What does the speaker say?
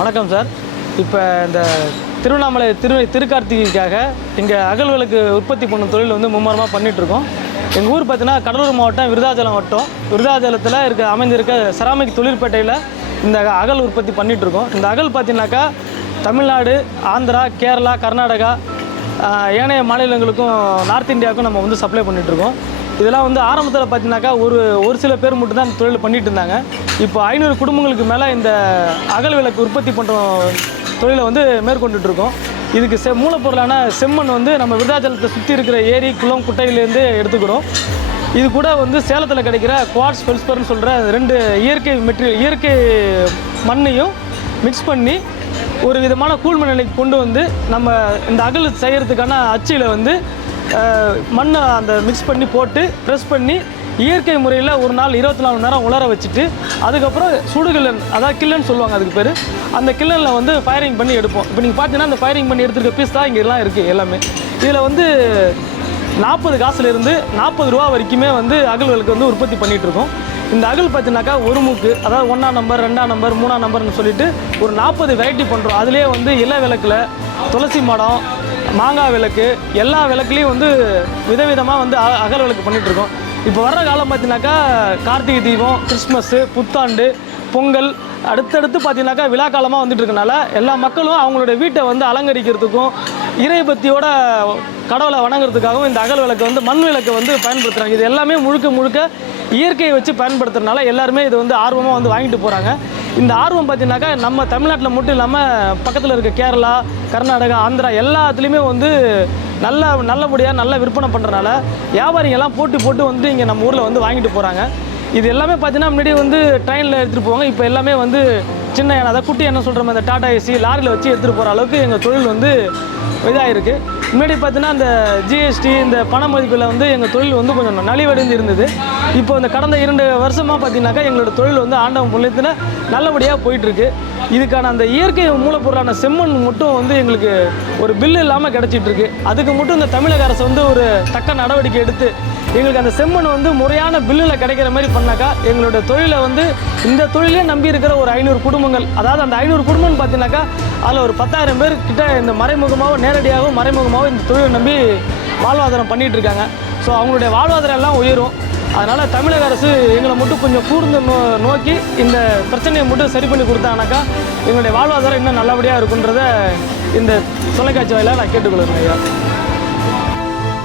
வணக்கம் சார். இப்போ இந்த திருவண்ணாமலை திரு திருக்கார்த்திகைக்காக இங்கே அகல்களுக்கு உற்பத்தி பண்ணும் தொழில் வந்து மும்மரமாக பண்ணிகிட்ருக்கோம் எங்கள் ஊர் பார்த்தீங்கன்னா கடலூர் மாவட்டம் விருதாச்சலம் வட்டம். விருதாச்சலத்தில் இருக்க அமைந்திருக்க செராமிக் தொழிற்பேட்டையில் இந்த அகல் உற்பத்தி பண்ணிகிட்ருக்கோம் இந்த அகல் பார்த்தீங்கன்னாக்கா தமிழ்நாடு ஆந்திரா கேரளா கர்நாடகா ஏனைய மாநிலங்களுக்கும் நார்த் இந்தியாவுக்கும் நம்ம வந்து சப்ளை பண்ணிகிட்ருக்கோம் இதெல்லாம் வந்து ஆரம்பத்தில் பார்த்தீங்கன்னாக்கா ஒரு ஒரு சில பேர் மட்டும்தான் இந்த தொழில் பண்ணிட்டு இருந்தாங்க. இப்போ ஐநூறு குடும்பங்களுக்கு மேலே இந்த அகல் விளக்கு உற்பத்தி பண்ணுற தொழிலை வந்து மேற்கொண்டுட்ருக்கோம். இதுக்கு செ மூலப்பொருளான செம்மண் வந்து நம்ம விருதாச்சலத்தை சுற்றி இருக்கிற ஏரி குளம் குட்டையிலேருந்து எடுத்துக்கிறோம். இது கூட வந்து சேலத்தில் கிடைக்கிற குவார்ட்ஸ் ஃபெல்ஸ்பர்னு சொல்கிற ரெண்டு இயற்கை மெட்டீரியல் இயற்கை மண்ணையும் மிக்ஸ் பண்ணி ஒரு விதமான கூழ்ம நிலைக்கு கொண்டு வந்து நம்ம இந்த அகல் செய்கிறதுக்கான அச்சில் வந்து மண்ணை அந்த மிக்ஸ் பண்ணி போட்டு ப்ரெஸ் பண்ணி இயற்கை முறையில் ஒரு நாள் இருபத்தி நாலு மணி நேரம் உலர வச்சுட்டு அதுக்கப்புறம் சுடுகில்லன் அதாவது கில்லன் சொல்லுவாங்க அதுக்கு பேர் அந்த கில்லனில் வந்து ஃபயரிங் பண்ணி எடுப்போம். இப்போ நீங்கள் பார்த்தீங்கன்னா அந்த ஃபயரிங் பண்ணி எடுத்துருக்க பீஸ் தான் இங்கே எல்லாம் இருக்குது எல்லாமே. இதில் வந்து நாற்பது காசுலேருந்து நாற்பது ரூபா வரைக்குமே வந்து அகல் விளக்கு வந்து உற்பத்தி பண்ணிகிட்ருக்கோம். இந்த அகல் பார்த்தீங்கன்னாக்கா ஒரு மூக்கு அதாவது ஒன்றாம் நம்பர் ரெண்டாம் நம்பர் மூணாம் நம்பர்னு சொல்லிட்டு ஒரு நாற்பது வெரைட்டி பண்ணுறோம் அதுலேயே வந்து இலை விளக்கில் துளசி மடம் மாங்காய் விளக்கு எல்லா விளக்குலேயும் வந்து விதவிதமாக வந்து அ- அகல் விளக்கு பண்ணிகிட்ருக்கோம். இப்போ வர்ற காலம் பார்த்தீங்கன்னாக்கா கார்த்திகை தீபம் கிறிஸ்மஸ்ஸு புத்தாண்டு பொங்கல் அடுத்தடுத்து பார்த்தீங்கன்னாக்கா விழா காலமாக வந்துட்டு இருக்கனால எல்லா மக்களும் அவங்களுடைய வீட்டை வந்து அலங்கரிக்கிறதுக்கும் இறைபக்தியோட கடவுளை வணங்குறதுக்காகவும் இந்த அகல் விளக்கு வந்து மண் விளக்கு வந்து பயன்படுத்துகிறாங்க இது எல்லாமே முழுக்க முழுக்க இயற்கையை வச்சு பயன்படுத்துறதுனால எல்லாருமே இது வந்து ஆர்வமாக வந்து வாங்கிட்டு போகிறாங்க இந்த ஆர்வம் பார்த்தீங்கன்னாக்கா நம்ம தமிழ்நாட்டில் மட்டும் இல்லாமல் பக்கத்தில் இருக்க கேரளா கர்நாடகா ஆந்திரா எல்லாத்துலேயுமே வந்து நல்ல நல்லபடியாக நல்லா விற்பனை பண்ணுறனால வியாபாரிங்கெல்லாம் போட்டி போட்டு வந்து இங்கே நம்ம ஊரில் வந்து வாங்கிட்டு போகிறாங்க இது எல்லாமே பார்த்தீங்கன்னா முன்னாடி வந்து ட்ரெயினில் எடுத்துகிட்டு போவாங்க. இப்போ எல்லாமே வந்து சின்ன யானை அதாவது குட்டி என்ன சொல்கிற மாதிரி டாடா ஏசி லாரியில் வச்சு எடுத்துகிட்டு போகிற அளவுக்கு எங்கள் தொழில் வந்து இதாகிருக்கு முன்னாடி பார்த்தீங்கன்னா இந்த ஜிஎஸ்டி இந்த பண மதிப்பில் வந்து எங்கள் தொழில் வந்து கொஞ்சம் நலிவடைந்து இருந்தது. இப்போ இந்த கடந்த இரண்டு வருஷமாக பார்த்தீங்கன்னாக்கா எங்களோட தொழில் வந்து ஆண்டவன் புள்ளியத்தில் நல்லபடியாக போயிட்டுருக்கு. இதுக்கான அந்த இயற்கை மூலப்பொருளான செம்மண் மட்டும் வந்து எங்களுக்கு ஒரு பில்லு இல்லாமல் கிடச்சிட்ருக்கு அதுக்கு மட்டும் இந்த தமிழக அரசு வந்து ஒரு தக்க நடவடிக்கை எடுத்து எங்களுக்கு அந்த செம்மண் வந்து முறையான பில்லில் கிடைக்கிற மாதிரி பண்ணாக்கா எங்களோட தொழிலை வந்து இந்த தொழிலே நம்பி இருக்கிற ஒரு ஐநூறு குடும்பங்கள் அதாவது அந்த ஐநூறு குடும்பம்னு பார்த்தீங்கன்னாக்கா அதில் ஒரு பத்தாயிரம் பேர் கிட்ட இந்த மறைமுகமாகவும் நேரடியாகவும் மறைமுகமாகவும் இந்த தொழிலை நம்பி வாழ்வாதாரம் பண்ணிகிட்டு இருக்காங்க. ஸோ அவங்களுடைய வாழ்வாதாரம் எல்லாம் உயரும். அதனால் தமிழக அரசு எங்களை மட்டும் கொஞ்சம் கூர்ந்து நோ நோக்கி இந்த பிரச்சனையை மட்டும் சரி பண்ணி கொடுத்தாங்கனாக்கா எங்களுடைய வாழ்வாதாரம் இன்னும் நல்லபடியாக இருக்குன்றத இந்த தொலைக்காட்சி வாயிலாக நான் கேட்டுக்கொள்கிறேன் ஐயா.